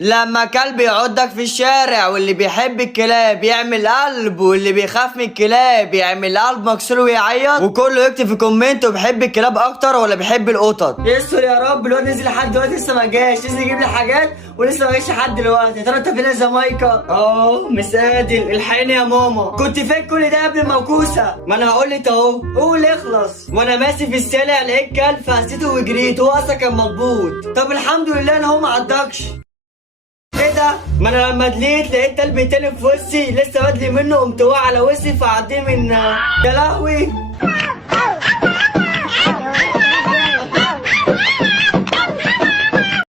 لما كلب يعضك في الشارع، واللي بيحب الكلاب يعمل قلب، واللي بيخاف من الكلاب يعمل قلب مكسور ويعيط، وكله يكتب في كومنت بيحب الكلاب اكتر ولا بيحب القطط. يستر يا رب. الواد نزل لحد دلوقتي لسه ما جاش، نزل يجيب لي حاجات ولسه ما جاش لحد دلوقتي. يا ترى انت فين يا زمايكا؟ مسادل الحقيني يا ماما. كنت فين كل ده قبل الموكوسه؟ ما انا هقول لك اهو. قول اخلص. وانا ماشي في الشارع لقيت كلب فحسيته وجريت، هو اصلا كان مضبوط. طب الحمد لله ان هو ما عضكش. ايه ده؟ ما انا لما دليت لقيت كلب تاني في وشي لسه بدلي منه، قمت واقع على وشي فعديه من يا لهوي.